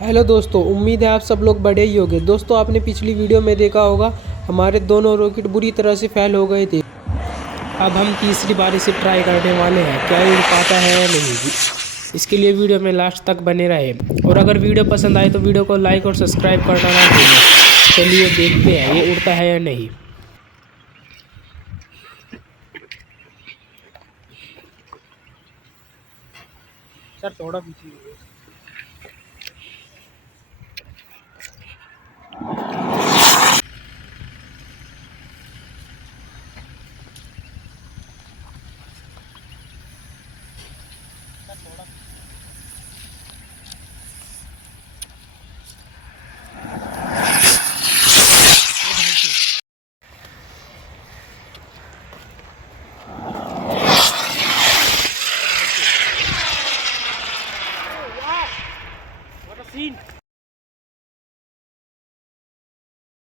Hello दोस्तों, उम्मीद है आप सब लोग बढ़े ही होंगे। दोस्तों, आपने पिछली वीडियो में देखा होगा हमारे दोनों रॉकेट बुरी तरह से फेल हो गए थे। अब हम तीसरी बार इसे ट्राई करने वाले हैं, क्या ये उड़ पाता है या नहीं। इसके लिए वीडियो में लास्ट तक बने रहे और अगर वीडियो पसंद आए तो वीडियो को लाइक और सब्सक्राइब करना ना भूलें। चलिए देखते हैं ये उड़ता है या नहीं। सर थोड़ा पीछे सीन